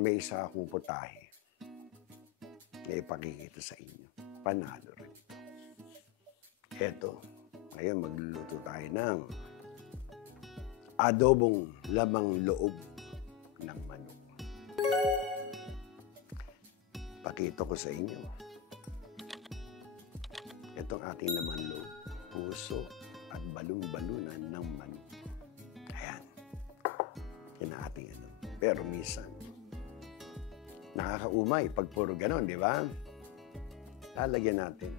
may isa akong putahe na ipakikita sa inyo. Panalo rin ito. Eto, ngayon magluluto tayo ng adobong lamang loob ng manok. Pakita ko sa inyo. Itong ating laman loob, puso at balon-balunan ng manok. Ayan. Yan ang ating ano. Pero minsan, nakakaumay pag puro ganon, di ba? Lalagyan natin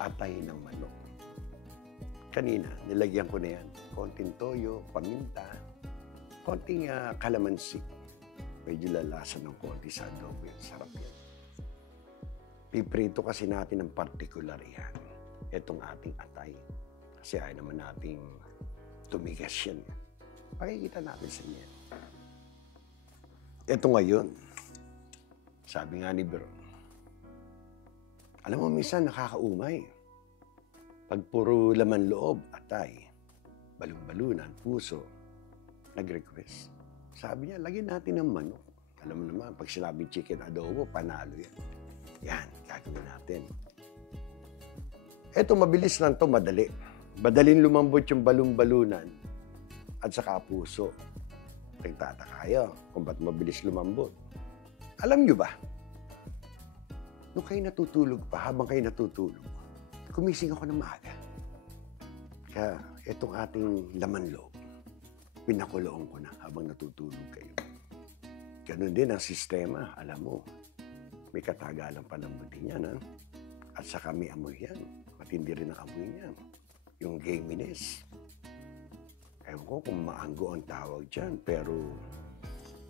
atay ng manok. Kanina, nilagyan ko na yan. Konting toyo, paminta, konting kalamansi. Medyo lalasa ng konti sa adobo yan. Sarap yan. Piprito kasi natin ng partikular yan. Itong ating atay. Kasi ayaw naman nating tumigas yan. Pakikita natin sa inyo. Ito ngayon, sabi nga ni Bro, alam mo, minsan nakakaumay. Pag puro laman loob, atay, balon-balunan, puso, nag-request. Sabi niya, lagyan natin ng manok. Alam mo naman, pag sinabing chicken adobo, panalo yan. Yan, gagawin natin. Ito, mabilis lang to, madali. Madaling lumambot yung balon-balunan at saka puso. Nagtataka kayo kung ba't mabilis lumambot. Alam nyo ba, nung kayo natutulog pa, habang kayo natutulog, kumising ako ng maaga. Kaya itong ating laman loob, pinakuloon ko na habang natutulog kayo. Ganun din ang sistema, alam mo. May katagalang palambutin yan, ha? At saka may amoy yan. Matindi rin ang amoy niyan. Yung gaminess. Ewan ko kung maanggo ang tawag dyan, pero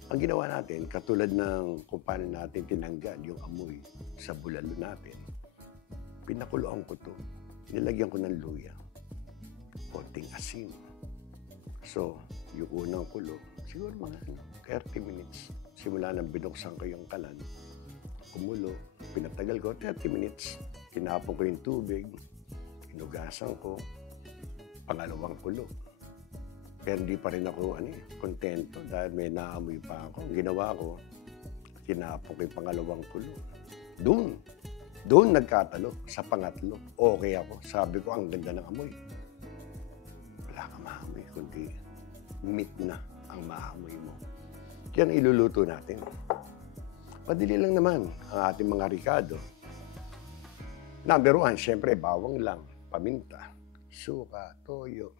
ang ginawa natin, katulad ng kung paano natin tinanggal yung amoy sa bulalo natin, pinakuloan ko to. Nilagyan ko ng luya. Konting asin. So, yung unang kulo, siguro mga 30 minutes. Simula nang binuksan ko yung kalan, kumulo, pinatagal ko 30 minutes. Tinapon ko yung tubig, inugasan ko, pangalawang kulo. Pero hindi pa rin ako kontento dahil may naamoy pa ako. Ang ginawa ko, tinapon ko yung pangalawang kulo. Doon nagkatalo sa pangatlo. Okay ako. Sabi ko, ang ganda ng amoy. Wala kang maamoy, kundi meat na ang maamoy mo. Yan iluluto natin. Madali lang naman ang ating mga ricado. Number 1, syempre, bawang lang, paminta, suka, toyo.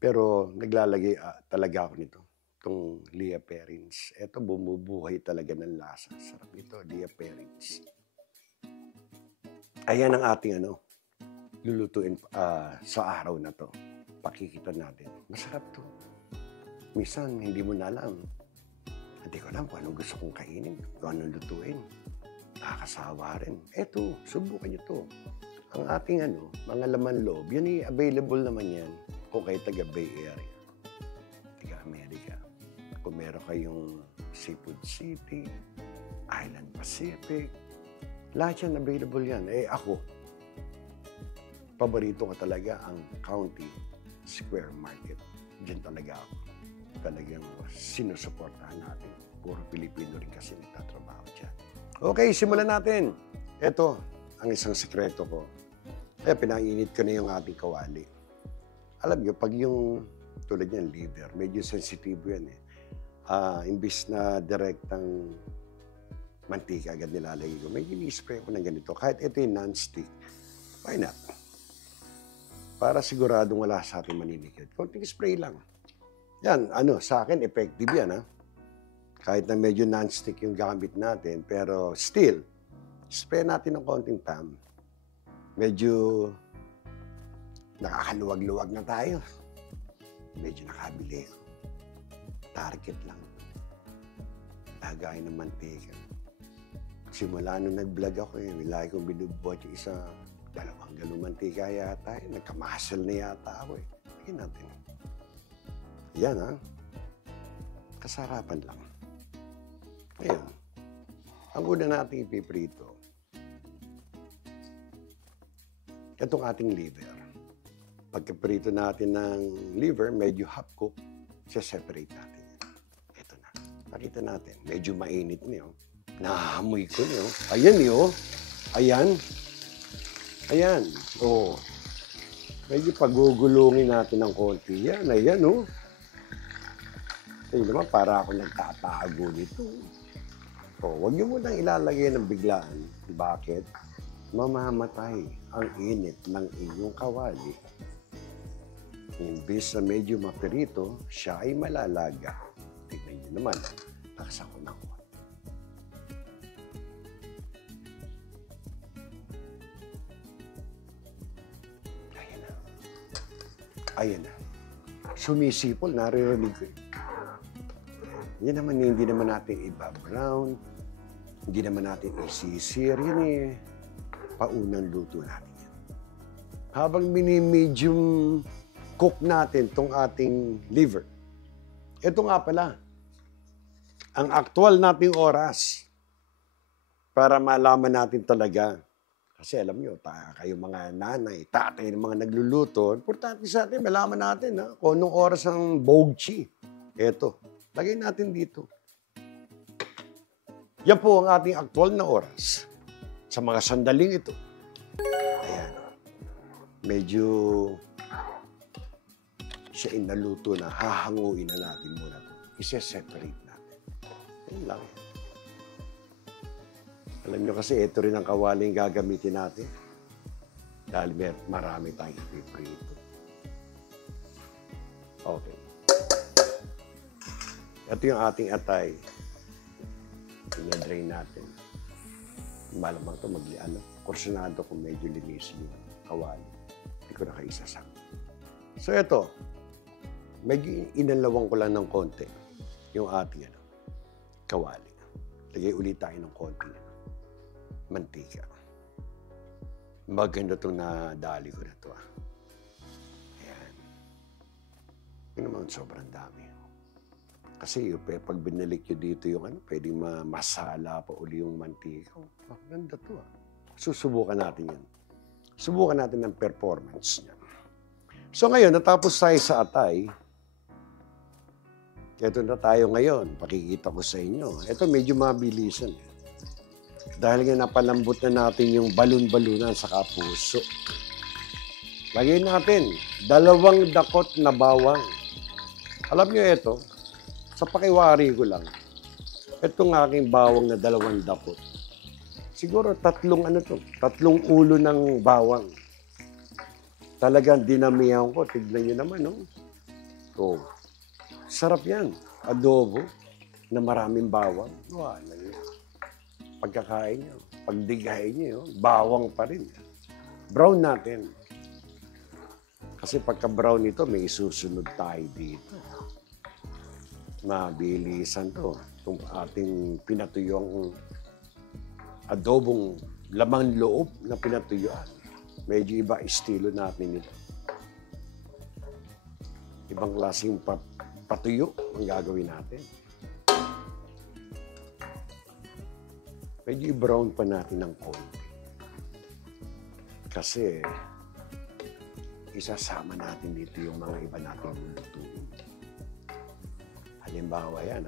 Pero naglalagay talaga ako nito. Itong Lea Perrins. Ito, bumubuhay talaga ng lasa. Sarap ito, Lea Perrins. Ayan ang ating lulutuin sa araw na to. Pakikita natin. Masarap to. Minsan, hindi mo na alam. Hindi ko alam kung anong gusto kong kainin, kung anong lutuin. Nakakasawa rin. Eto, subukan nyo to. Ang ating mga laman loob, yan available naman yan kung kayo taga Bay Area, taga Amerika. Kung meron kayong Seafood City, Island Pacific, lahat yan available yan. Ako, paborito ko talaga ang County Square Market. Diyan talaga ako. Talagang sinusuportahan natin. Puro Pilipino rin kasi nagtatrabaho dyan. Okay, simulan natin. Ito, ang isang sekreto ko. Pinainit ko na yung ating kawali. Alam niyo, pag yung tulad niyan, liver, medyo sensitive yan imbis na direktang mantika agad nilalagay ko, may ini-spray ko ng ganito. Kahit ito yung non-stick, why not? Para siguradong wala sa ating maninikid. Konting spray lang. Yan, sa akin, effective yan, Kahit na medyo non-stick yung gamit natin, pero still, spray natin ng konting PAM. Medyo nakakaluwag-luwag na tayo. Medyo nakabili ko. Target lang. Lagay ng mantika. Simula nung nag-vlog ako, lagi kong binubuhat yung isa, 2 galong mantika yata. Nagkamuscle na yata ako. Tingnan natin. Yan, Kasarapan lang. Ayan. Ang una natin ipiprito, itong ating liver. Pagkaprito natin ng liver, medyo half cook, separate natin. Ito na. Pakita natin. Medyo mainit niyo. Nahamoy ko niyo. Ayan niyo. Ayan. Ayan. Oh. Medyo pagugulungin natin ng konti. Yan. Ayan, oh. Ayun naman, para ako nagtatago nito. Oh, huwag niyo munang ilalagay ng biglaan. Bakit? Mamamatay ang init ng inyong kawali. Imbis na medyo mapirito, siya ay malalaga. Tignan niyo naman, taksa ko na ko. Ayan na. Ayan na. Sumisipol, naririnig ko. Yan naman, hindi naman natin i-brown, hindi naman natin isisir. Yan eh, paunang luto natin yan. Habang mini-medium cook natin itong ating liver, ito nga pala, ang aktual nating oras para malaman natin talaga. Kasi alam nyo, kayo mga nanay, tatay ng mga nagluluto, importante sa atin, malaman natin kung anong oras ang bogchi. Ito. Lagay natin dito. Yan po ang ating aktual na oras. Sa mga sandaling ito. Ayan. Medyo siya inaluto na. Hahanguin na natin muna ito. Ise-separate natin. Yan lang. Alam nyo kasi ito rin ang kawaling gagamitin natin. Dahil marami tayong ipiprito. Okay. Ito yung ating atay. Pinadrain natin. Malamang ito kursunado kung medyo linis yung kawali. Hindi ko na kayo isasama. So ito, medyo inalawang ko lang ng konti yung ating kawali. Lagay ulit tayo ng konti mantika. Maganda itong nadali ko na ito. Ayan. Yun naman, sobrang dami. Kasi pag binalik nyo dito yung pwedeng masala pa uli yung mantika. Ganda to. Susubukan natin yan. Subukan natin ang performance niya. So ngayon, natapos tayo sa atay. Ito na tayo ngayon. Pakikita ko sa inyo. Ito medyo mabilisan. Dahil nga napalambot na natin yung balon-balunan sa kapuso. Lagyan natin 2 dakot na bawang. Alam nyo ito, sa pakiwari ko lang, itong aking bawang na 2 dakot. Siguro 3 ulo ng bawang. Talagang dinamihan ko. Tignan nyo naman, no? So, sarap yan. Adobo na maraming bawang. Wala yun. Pagkakain nyo, pagdigahin nyo, bawang pa rin. Brown natin. Kasi pagka-brown ito, may isusunod tayo dito. Mabilisan to. Itong ating pinatuyong adobong lamang loob na pinatuyuan. Medyo iba estilo natin ito. Ibang klaseng patuyo ang gagawin natin. Medyo i-brown pa natin ng konti. Kasi isasama natin dito yung mga iba nating lulutuin. Halimbawa yan,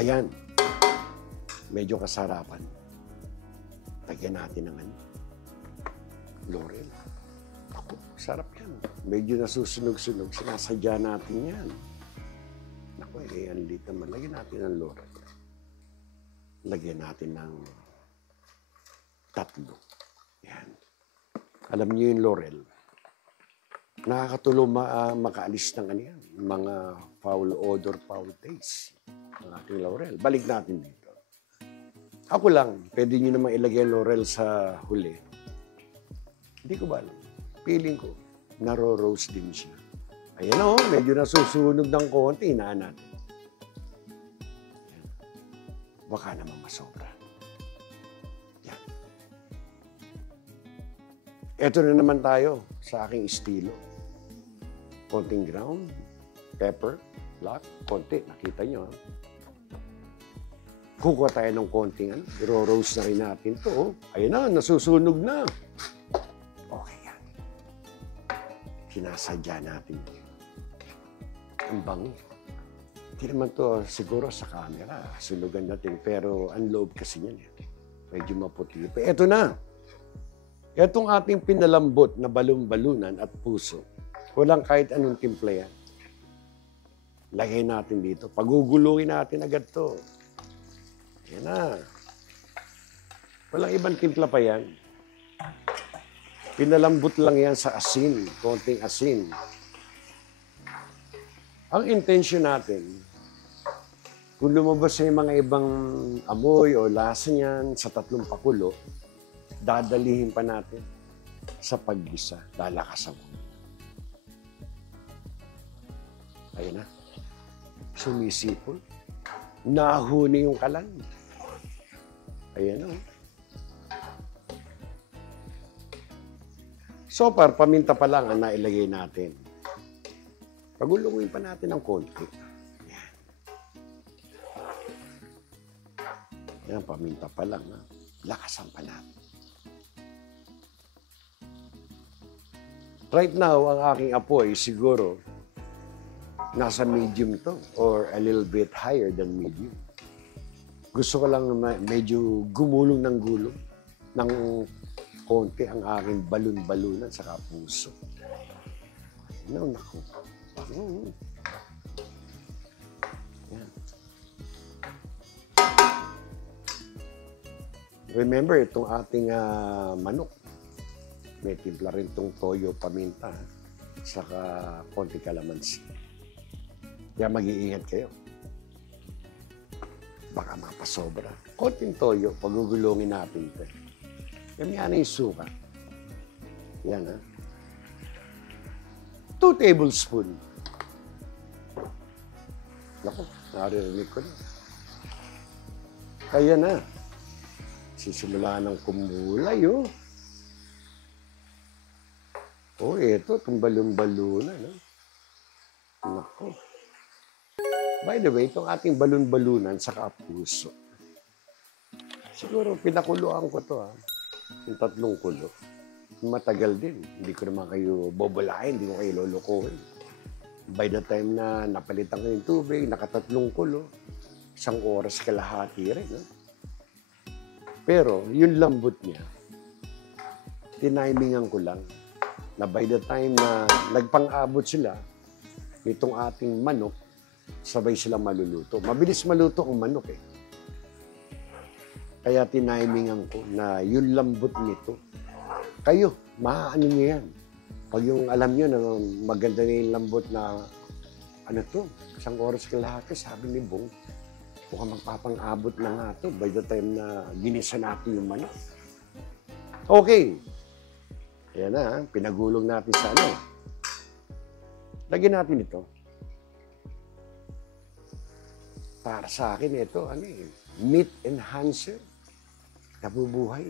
Ayan. Medyo kasarapan. Lagyan natin ng laurel. Ako, sarap yan. Medyo nasusunog-sunog. Sinasadya natin yan. Ako, ang lit naman. Lagyan natin ng laurel. Lagyan natin ng 3. Yan. Alam niyo yung laurel. Nakakatulong makaalis ng mga foul odor, foul taste ng ating laurel. Balik natin dito. Ako lang, pwede nyo naman ilagay laurel sa huli. Hindi ko ba alam. Feeling ko, naro-roast din siya. Ayan medyo nasusunog ng konti, hinaan natin. Ayan. Baka naman masobra. Yan. Ito na naman tayo sa aking estilo. Konting ground, pepper, black, konti. Nakita nyo, Kukuha tayo ng konting iro-roast na rin natin ito. Ayan na, nasusunog na. Okay yan. Sinasadya natin. Ang bango. Hindi naman to siguro sa camera. Sunugan natin. Pero ang loob kasi niyan. Medyo maputi. Ito na. Itong ating pinalambot na balon-balunan at puso. Walang kahit anong timpla yan. Lagay natin dito. Paguguluhin natin agad to. Yan na. Walang ibang timpla pa yan. Pinalambot lang yan sa asin. Konting asin. Ang intention natin, kung lumabas sa mga ibang amoy o lasa niyan sa 3 pakulo, dadalihin pa natin sa paggisa. Lalakasan mo. Ayun na. Sumisipol. Nahuni yung kalan. Ayan o. So far, paminta pa lang ang nailagay natin. Pagulungin pa natin ng konti. Yan. Yan, paminta pa lang. Ha? Lakasan pa natin. Right now, ang aking apoy siguro nasa medium to or a little bit higher than medium. Gusto ko lang medyo gumulong ng gulong ng konti ang aking balon-balunan sa puso. No, naku. Yan. Remember, itong ating manok. May timpla rin itong toyo, paminta, saka konti kalamansi. Kaya mag-iingat kayo. Baka mapasobra. Konting toyo, pagugulungin natin ito. Yan yung suka. Yan, ha? 2 tablespoons. Naku, naririnig ko na. Kaya na. Sisimula ng kumulay, oh. Oh, ito, itong balon-balunan, no? Naku. By the way, itong ating balon-balunan sa puso. Siguro, pinakuluan ko to, ha? Yung 3 kulo. Matagal din. Hindi ko naman kayo bobolahin, hindi ko kayo lulukuhin. By the time na napalitan ko yung tubig, naka-3 kulo, 1 oras kalahati rin, no? Pero, yung lambot niya, tinimingan ko lang na by the time na nagpang-abot sila, nitong ating manok, sabay silang maluluto. Mabilis maluto ang manok eh. Kaya tinimingan ko na yung lambot nito, kayo, maaano nyo yan. Pag yung alam nyo na maganda na yung lambot na, ano to, 1 oras kalahati, sabi ni Bong, mukhang magpapang-abot na nga to by the time na ginisa natin yung manok. Okay. Ayan na, pinagulong natin sa ano. Lagyan natin ito. Para sa akin, ito, ano eh, meat enhancer. Nabubuhay.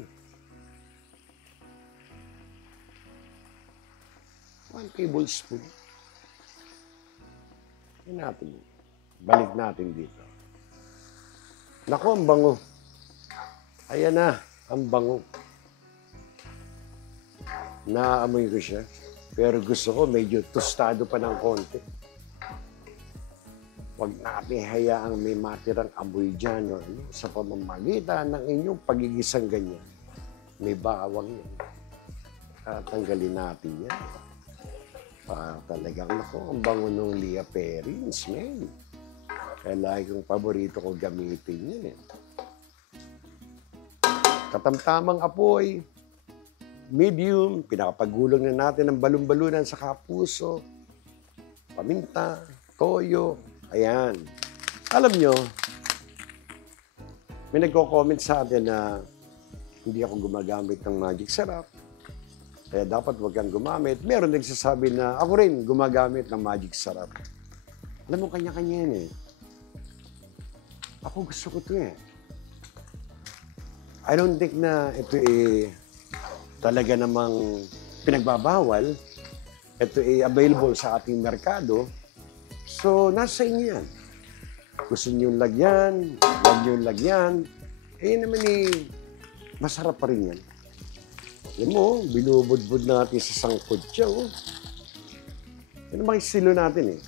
1 tablespoon. Ayan natin. Balik natin dito. Naku, ang bango. Ayan na, ang bango. Naamoy ko siya. Pero gusto ko medyo tostado pa ng konti. Huwag natin hayaang may matirang amoy dyan o ano, sa pamamagitan ng inyong pagigisang ganyan. May bawang yan. Tatanggalin natin yan. Talagang ako, ang bango ng Lea Perrins, man. Kaya lagi kong paborito ko gamitin yan eh. Katamtamang apoy, medium, pinakapagulong na natin ang balon-balunan sa kapuso, paminta, toyo, ayan. Alam nyo, may nagko-comment sa atin na hindi ako gumagamit ng magic sarap, kaya dapat wag kang gumamit. Meron nagsasabi na ako rin gumagamit ng magic sarap. Alam mo, kanya-kanya yan eh. Ako gusto ko ito eh. I don't think na ito eh talaga namang pinagbabawal. Ito ay available sa ating merkado. So, nasa inyo yan. Gusto nyo lagyan, huwag nyo lagyan. Eh naman eh, masarap pa rin yan. Alam mo, binubudbud natin sa sangkot siya. Oh. Yan ang mga estilo natin eh.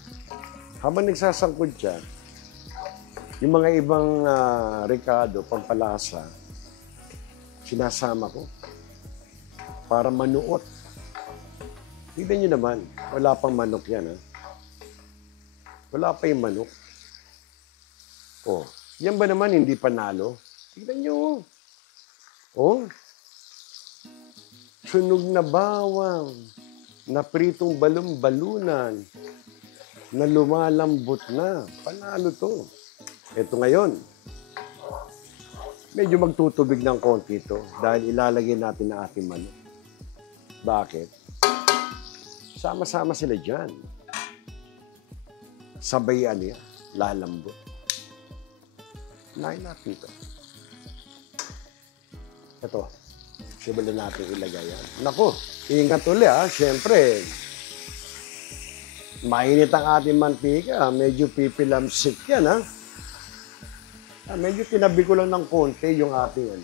Habang nagsasangkod siya, yung mga ibang rekado, pampalasa, sinasama ko para manuot. Tignan nyo naman, wala pang manok yan, ha? Wala pa yung manok. Oh, yan ba naman hindi panalo? Tignan nyo. Oh, sunog na bawang, na pritong balon-balunan, na lumalambot na. Panalo to. Ito ngayon, medyo magtutubig ng konti ito dahil ilalagay natin ang ating manok. Bakit? Sama-sama sila dyan. Sabay yan, lalambot. Nain natin ito. Ito, simulan natin ilagay yan. Naku, ingat ulit siyempre, mainit ang ating mantika, medyo pipilamsik yan medyo tinabi ko lang ng konti yung ating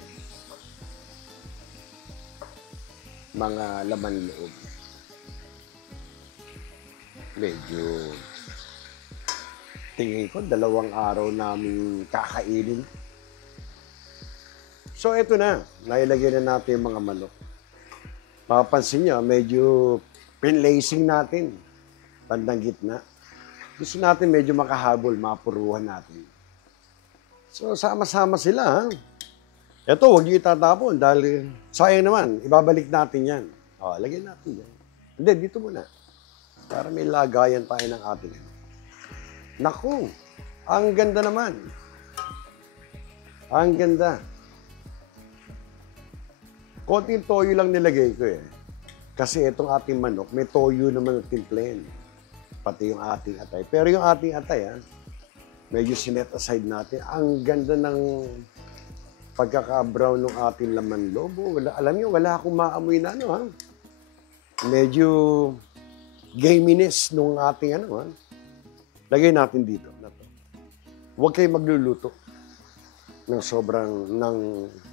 mga laman loob. Medyo tingin ko 2 araw namin kakainin. So ito na, nailagay na natin yung mga manok. Mapapansin nyo, medyo pinlacing natin. Bandang gitna. Gusto natin medyo makahabol, mapuruhan natin. So sama-sama sila. Ito, huwag nyo itatapon dahil sayang naman, ibabalik natin yan. Lagyan natin yan. Hindi, dito muna. Para may lagayan tayo ng ating. Naku, ang ganda naman. Ang ganda. Konting toyo lang nilagay ko Kasi itong ating manok, may toyo naman na timplahin. Pati yung ating atay. Pero yung ating atay, medyo sinet aside natin. Ang ganda ng pagkaka-brown ng ating laman loob. Alam niyo, wala akong maamoy na Medyo gaminess nung ating Lagay natin dito. Huwag kayong magluluto ng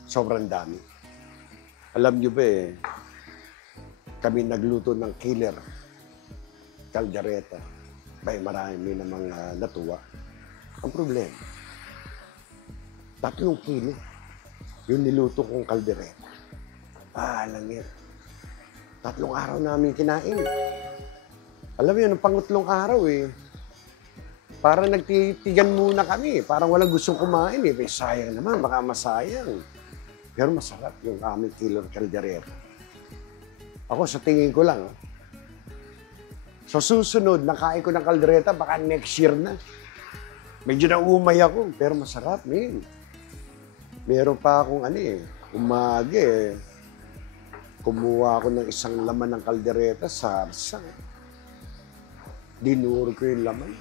sobrang dami. Alam niyo ba kami nagluto ng killer, caldereta. Marami namang natuwa. Ang problema, 3 kilo yung niluto kong kaldereta. Alam niya, 3 araw namin kinain. Alam mo yun, ang pangutlong araw parang nagtitigan muna kami. Parang walang gustong kumain sayang naman, baka masayang. Pero masarap yung aming killer caldereta. Ako sa tingin ko lang. So susunod, nakain ko ng caldereta, baka next year na. Medyo naumay ako, pero masarap, man. Meron pa akong umaga kumuha ako ng isang laman ng kaldereta, sarsa. Dinuro ko yung laman.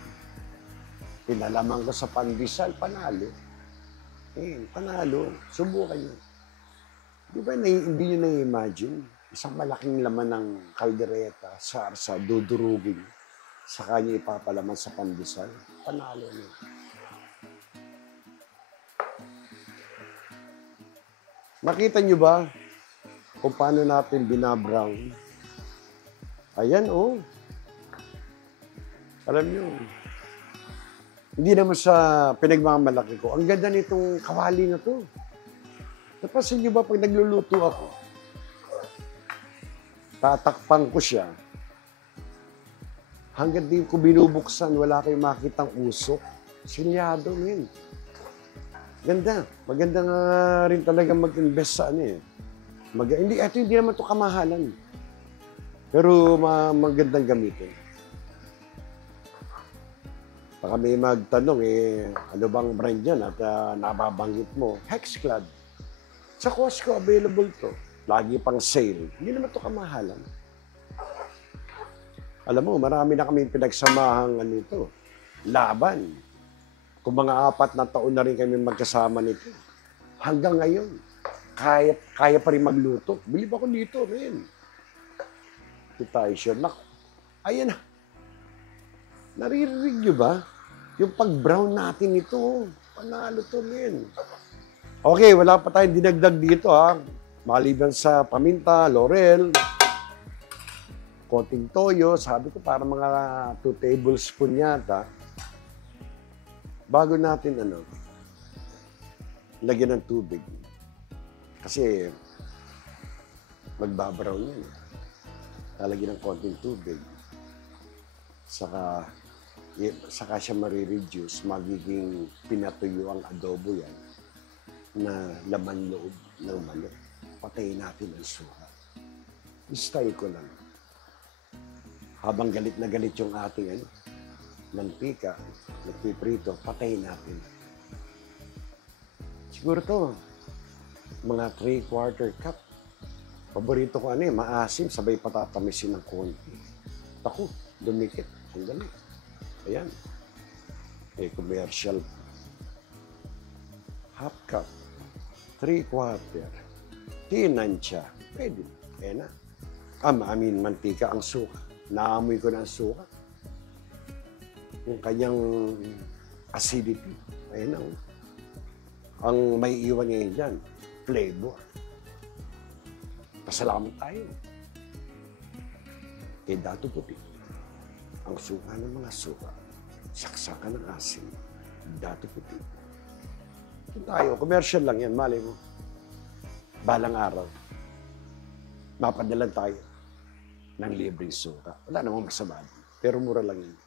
Pinalaman ko sa pandesal, panalo. Panalo. Subukan nyo. Di ba hindi nyo na-imagine? Isang malaking laman ng kaldereta, sarsa, dudurugin. Saka nyo ipapalaman sa pandesal. Panalo nyo. Nakita nyo ba kung paano natin binabrown? Ayan, Alam nyo, hindi naman sa pinagmamalaki ko. Ang ganda nitong kawali na to. Napansin nyo ba pag nagluluto ako, tatakpan ko siya. Hanggang din ko binubuksan, wala kayong makitang usok. Silyado, man. Ganda. Maganda nga rin talaga mag-invest sa hindi naman ito kamahalan. Pero magandang gamitin. Baka may magtanong, ano bang brand yan at nababanggit mo? Hexclad. Sa Costco, available to. Lagi pang sale. Hindi naman ito kamahalan. Alam mo, marami na kami pinagsamahang laban. Kung mga 4 na taon na rin kami magkasama nito. Hanggang ngayon, kaya pa rin magluto. Bilib ako dito, rin. Ito tayo sure. Ayan na. Naririnig nyo ba? Yung pag-brown natin ito, panalo to, rin. Okay, wala pa tayong dinagdag dito, Maliban sa paminta, laurel. konting toyo, sabi ko para mga 2 tablespoon yata. Bago natin lagyan ng tubig. Kasi magbabrown yan. Lalagyan ng konting tubig. Saka siya marireduce, magiging pinatuyo ang adobo yan na laman loob ng manok. Patayin natin ang suka. Style ko lang. Habang galit na galit yung ating mantika, nagpiprito, patayin natin. Siguro to, mga 3/4 cup. Paborito ko maasim, sabay patatamisin ng konti. Ako, dumikit. Ang galing. Ayan. Commercial. 1/2 cup. 3/4. Tinansya. Pwede. Ayan na. Mantika ang suka. Naamoy ko na ang suka. Yung kanyang acidity. Ayan na. Ang may iwan ngayon dyan, flavor. Pasalamat tayo. Kay Dato Puti, ang suka ng mga suka, saksakan ng asin, Dato Puti. Ito tayo, commercial lang yan, malay mo. Balang araw, mapadalan tayo ng libreng suka. Wala namang masama. Pero mura lang yun.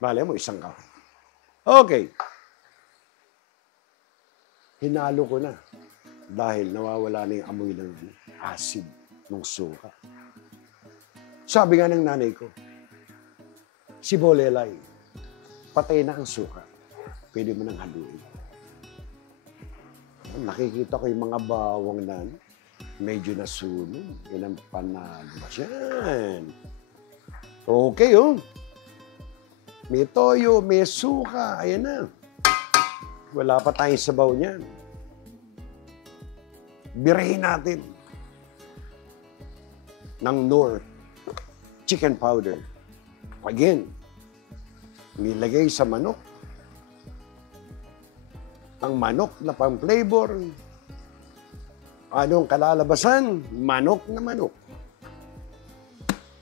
Malay mo, isang ka. Okay. Hinalo ko na. Dahil nawawala na yung amoy ng acid ng suka. Sabi nga ng nanay ko, si Bolelay, patay na ang suka. Pwede mo nang haluin. Nakikita ko yung mga bawang na medyo nasunog. Yan ang panalo. Yan. Okay, May toyo, may suka. Ayan na. Wala pa tayong sabaw niyan. Birahin natin ng Knorr chicken powder. Again, nilagay sa manok. Ang manok na pang-flavor. Anong kalalabasan? Manok na manok.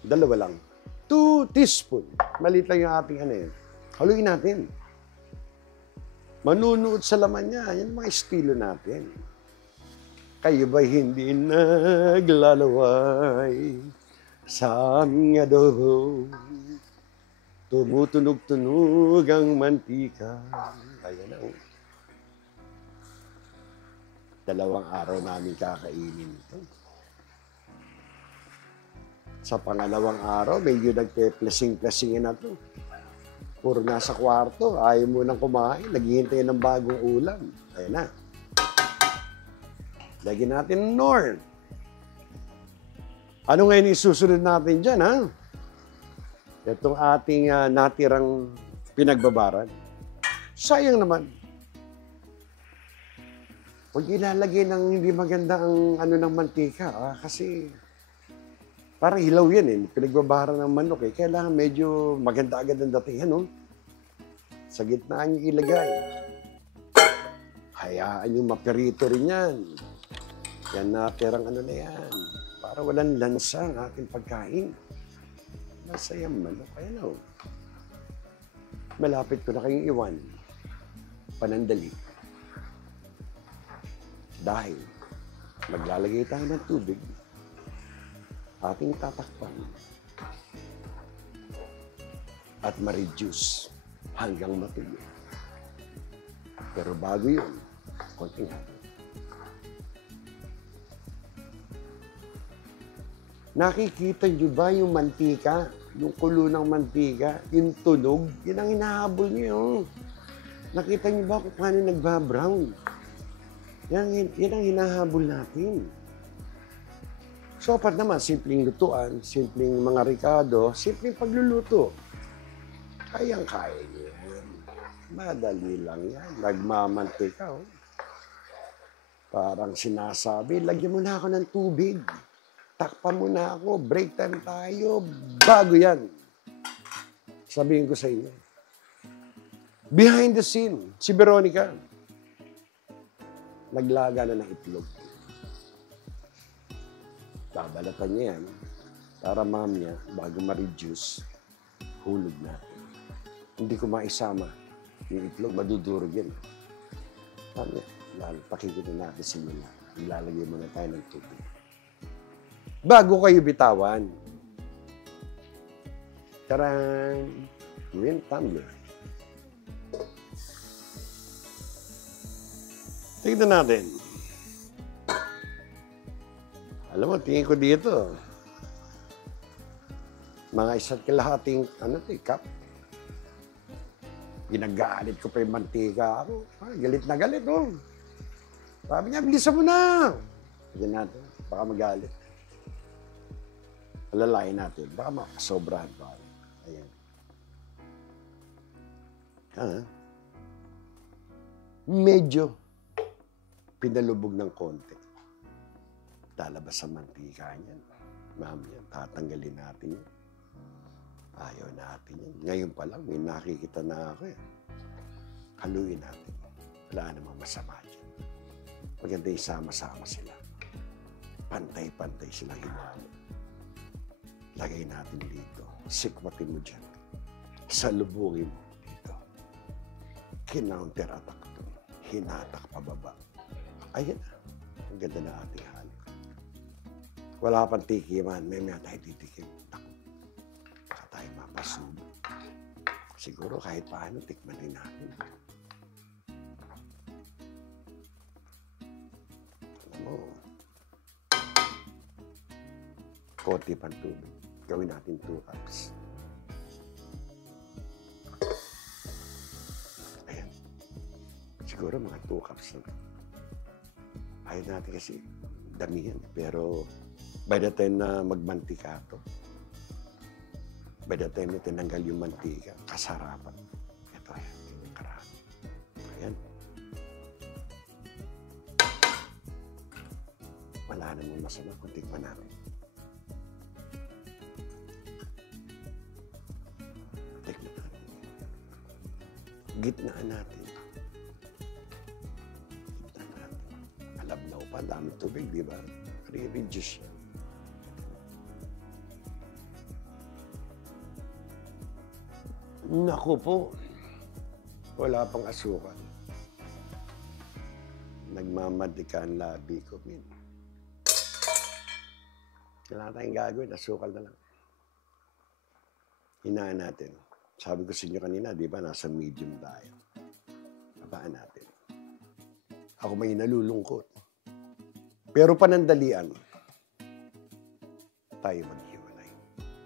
2 lang. 2 teaspoon. Maliit lang yung ating haluin natin. Manunuot sa laman niya. Yan mga estilo natin. Kayo ba'y hindi naglalaway sa aming adobo? Tumutunog-tunog ang mantika. Ayan na. 2 araw namin kakainin ito. Sa pangalawang araw, medyo nagpe-plasing-plasingin na ito. Puro nasa kwarto, ayaw mo nang kumain, naghihintay ng bagong ulam. Ayan na. Lagyan natin ng Knorr. Ano ngayon isusunod natin dyan, ha? Itong ating natirang pinagbabaran. Sayang naman. Huwag ilalagay ng hindi maganda ang ng mantika. Kasi parang hilaw yan, pinagbabaran ng manok. Kailangan medyo maganda agad ang datingan, Sa gitna niyo ilagay. Hayaan yung mapirito rin yan. Yan natirang na yan. Para walang lansa ang ating pagkain. Masayang manok. Ayan Malapit ko na kayong iwan. Panandali. Dahil maglalagay tayo ng tubig. Ating tatakpan. At ma-reduce hanggang matuyo. Pero bago yun, konting hapon. Nakikita niyo ba yung mantika? Yung kulo ng mantika? Yung tunog? Yan ang hinahabol niyo. Nakita niyo ba kung paano nagba-brown? Yan ang hinahabol natin. So, apat naman, simpleng lutuan, simpleng mga ricado, simpleng pagluluto. Kayang-kaya niyo yan. Madali lang yan. Nagmamantika, Parang sinasabi, lagyan mo na ako ng tubig. Takpan mo na ako, break time tayo, bago yan. Sabihin ko sa inyo. Behind the scene, si Veronica, naglaga na ng itlog. Babalatan niya yan. Para mamaya, bago ma-reduce, hulog natin. Hindi ko maisama yung itlog, madudurog yan. Mamaya, pakikita natin simula. Ilalagay muna tayo ng tubig. Bago kayo bitawan, tarang, green tumbler. Tignan natin. Alam mo, tingin ko dito, mga isa't kalahating, cup. Ginagalit ko pa yung mantika ako. Galit na galit, oh. Sabi niya, bilisan mo na. Tignan natin, baka magalit. Alalain natin, baka makasobrahan pa. Ayan. Medyo pinalubog ng konti. Lalabas sa mantika niyan. Mamaya, tatanggalin natin yun. Ayaw natin yun. Ngayon pa lang, may nakikita na ako eh. Haluin natin. Wala namang masama dyan. Maganda isama-sama sila. Pantay-pantay silang hinalo. Lagay natin dito. Sikmatin mo dyan. Salubungin mo dito. Kinounter-attack to. Hinatak pababa. Ayan na. Ang ganda na ating halo. Wala pang tikiman. May tayo titikim. Baka tayo mapasubo. Siguro kahit paano, tikman rin natin. Alam mo, konti pang tubig. Gawin natin 2 cups. Ayan. Siguro mga 2 cups na. Ayaw natin kasi damihan. Pero by the time na magmantika ito, by the time na tinanggal yung mantika, kasarapan. Ito, ayan. Yung karami. Ayan. Wala namang masama kung tikman namin. Tikman natin. Gitnaan natin. Gitnaan natin. Alabnaw pa, dami tubig, di ba? Re-reduce yan. Naku po, wala pang asukal. Nagmamadika ang labi ko, min. Wala tayong gagawin, asukal na lang. Hinaan natin. Sabi ko sa inyo kanina, di ba, nasa medium tayo. Habaan natin. Ako may nalulungkot. Pero panandalian, tayo maghiwalay.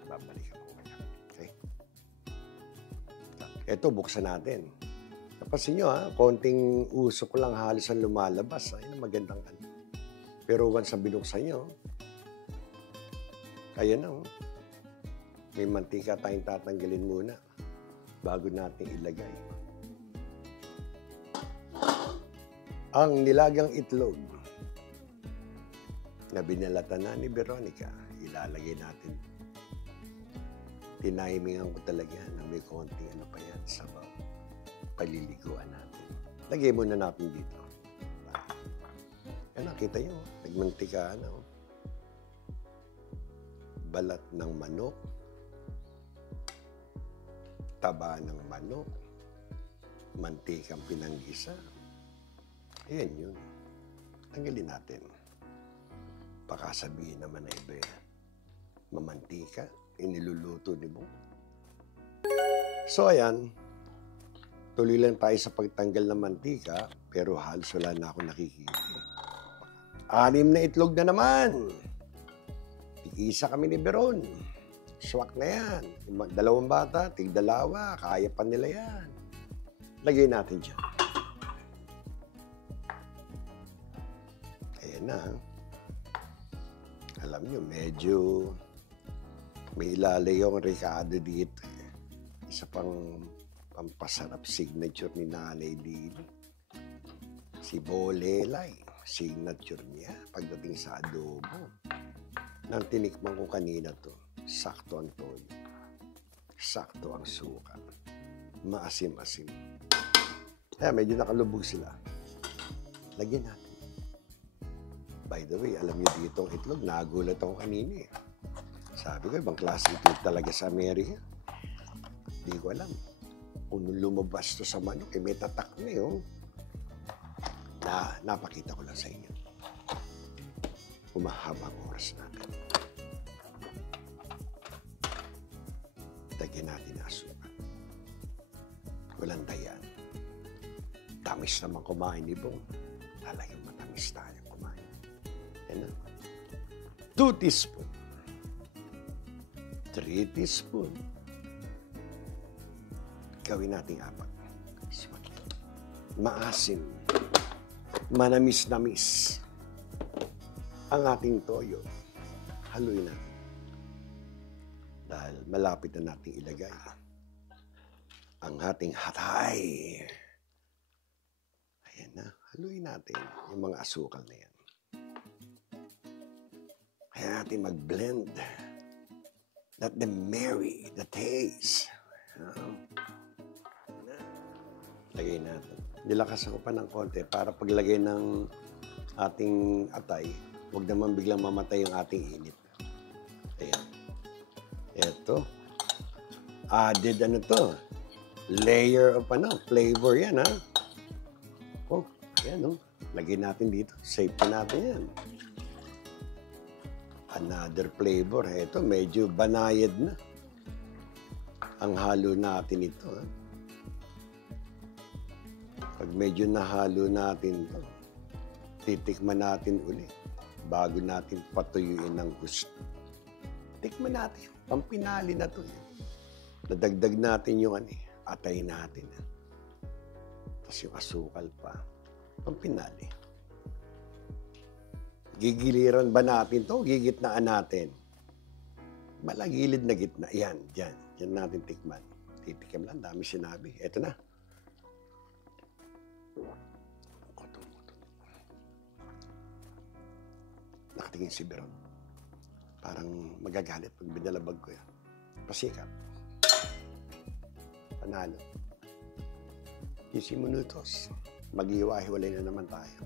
Babalik ako. Okay? Ito, buksan natin. Napansin nyo, konting usok lang halos ang lumalabas. Ayun, magandang ano. Pero once na binuksan nyo, ayan na, may mantika tayong tatanggalin muna bago natin ilagay. Ang nilagang itlog na binalatan na ni Veronica, ilalagay natin. Tinimingan ko talaga na may konting ano pa yan sa paliliguan natin. Lagay muna natin dito. Yan, nakita nyo, nagmantika na. Balat ng manok, taba ng manok, mantikang pinanggisa. Ayan yun. Tanggalin natin. Baka sabihin naman na iba yan. Mamantika, iniluluto ni mo. So ayan, tuloy lang tayo sa pagtanggal ng mantika, pero halos wala na ako nakikita. 6 na itlog na naman. Isa kami ni Beron. Swak na yan. 2 bata, tig-2, kaya pa nila yan. Lagay natin dyan. Ayan na. Alam nyo, medyo may ilalay yung Ricardo dito. Isa pang pampasarap signature ni Nanay Lili. Si Bolelay. Signature niya pagdating sa adobo. Nang tinikman ko kanina to, sakto ang toyo. Sakto ang suka. Maasim-asim. Kaya medyo nakalubog sila. Lagyan natin. By the way, alam niyo dito ang itlog, nagulat ako kanina eh. Sabi ko, ibang klase itlog talaga sa Amerika. Hindi ko alam. Kung lumabas to sa manok, may tatak na yun. Napakita ko lang sa inyo. Humahaba ang oras natin. Lagyan natin ang asukal. Walang dayan. Tamis naman kumain ni Bong. Talagang matamis tayo kumain. Yan na. 2 teaspoon. 3 teaspoon. Gawin natin 4. Maasim. Manamis-namis. Ang ating toyo. Haluin natin. Dahil malapit na natin ilagay ang ating hatay. Ayan na. Haluin natin yung mga asukal na yan. Kaya natin mag-blend. Let them marry the taste. Lagay natin. Nilakasan ko pa ng konti para paglagay ng ating atay, huwag naman biglang mamatay yung ating init. Ayan. Ito. Added to? Layer of flavor yan ha. Oh, yan Lagay natin dito. Save natin yan. Another flavor. Ito, medyo banayad na. Ang halo natin ito ha. Pag medyo nahalo natin ito, titikman natin uli bago natin patuyuin ng gusto. Tikman natin. Pampinali na ito. Nadagdag natin yung atay natin. Tapos yung asukal pa. Pampinali. Gigiliran ba natin ito? Gigitnaan natin. Malagilid na gitna. Yan, dyan. Yan natin tikman. Titikim lang. Dami sinabi. Ito na. Nakatingin si Beron. Parang magagalit pag binalabag ko yan. Pasikap. Panalo. 15 minutos. Mag-iwahiwalay na naman tayo.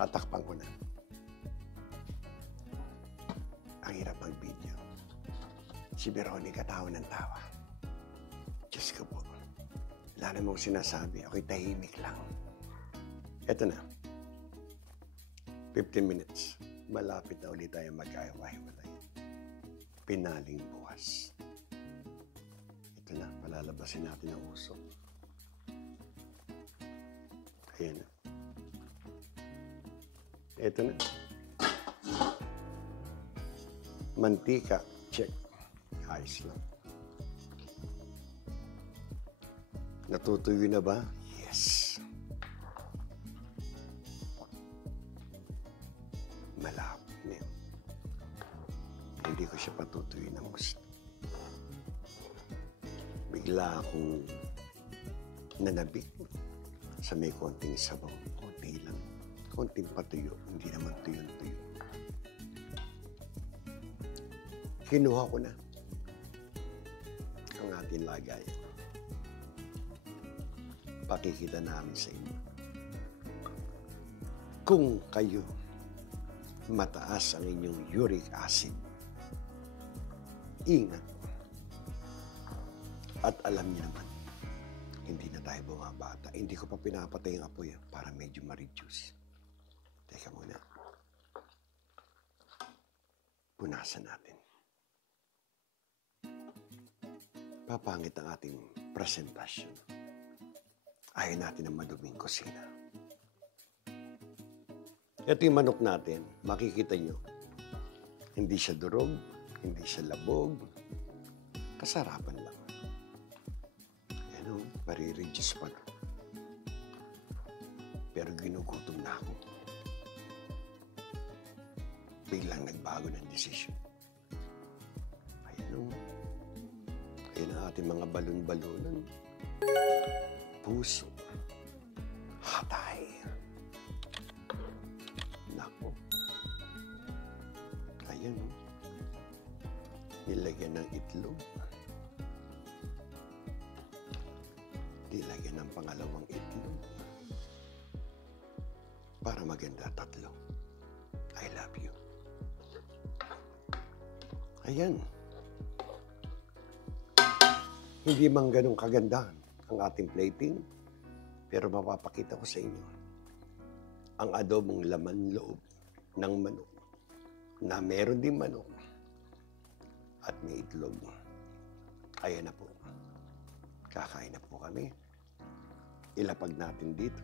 Tatakpan ko na. Ang hirap mag-video. Si Veronica tawa ng tawa. Diyos ko po. Wala namang sinasabi. Ako'y tahimik lang. Eto na. 15 minutes. Malapit na ulit tayo mag-iwahiwalay. Pinaling buwas. Ito na. Palalabasin natin ang uso. Ayan na. Ito na. Mantika. Check. Ayos lang. Natutuyo na ba? Yes. Malapit na yun. Hindi ko siya patutuyo ng gusto. Bigla akong nanabik sa may konting sabaw. Konti lang. Konting patuyo. Hindi naman tuyo-tuyo. Kinuha ko na ang ating lagay. Pakikita namin sa inyo. Kung kayo mataas ang inyong uric acid, ingat. At alam niyo naman, hindi na tayo bumabata. Hindi ko pa pinapatay ang apoy para medyo ma-reduce. Teka muna. Punasan natin. Papangit ang ating presentasyon. Ayaw natin ang maduming kusina. Ito yung manok natin. Makikita nyo. Hindi siya durog. Hindi siya labog. Kasarapan lang. Ano, marireduce pa. Pero ginugutom na ako. Biglang nagbago ng desisyon. Ayan o. Ayan ang ating mga balon-balonan. Puso. Hatay. Nako. Ayan o. Nilagyan ng itlog. Nilagyan ng pangalawang itlog. Para maganda 3. I love you. Ayan. Hindi man ganun kagandahan ang ating plating, pero mapapakita ko sa inyo ang adobong laman loob ng manok na meron din manok at may itlog. Ayan na po. Kakain na po kami. Ilapag natin dito.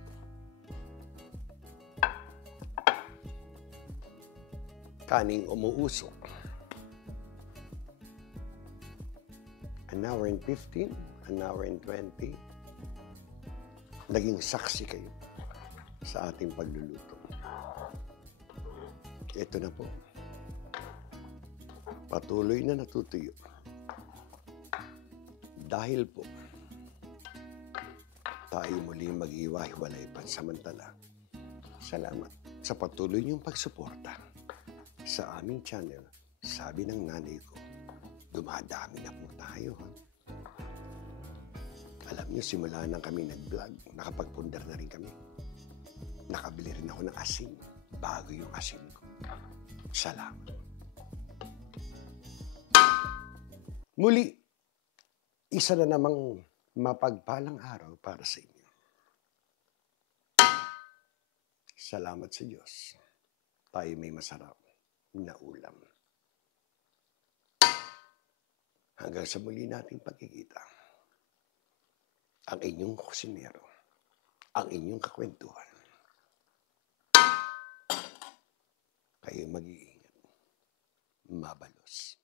Kaning umuusok. An hour and 15, an hour and 20. Naging saksi kayo sa ating pagluluto. Ito na po. Patuloy na natutuyo. Dahil po, tayo muli mag-iwa-hiwalay pansamantala. Salamat sa patuloy niyong pagsuporta sa aming channel. Sabi ng nanay ko, dumadami na po tayo. Ha? Alam niyo, simula nang kami nag-vlog, nakapagpundar na rin kami. Nakabili rin ako ng asin, bago yung asin ko. Salamat. Muli, isa na namang mapagpalang araw para sa inyo. Salamat sa Diyos. Tayo may masarap na ulam. Hanggang sa muli nating pagkikita. Ang inyong kusinero, ang inyong kakwentuhan. Kayo mag-iingat. Mabalos.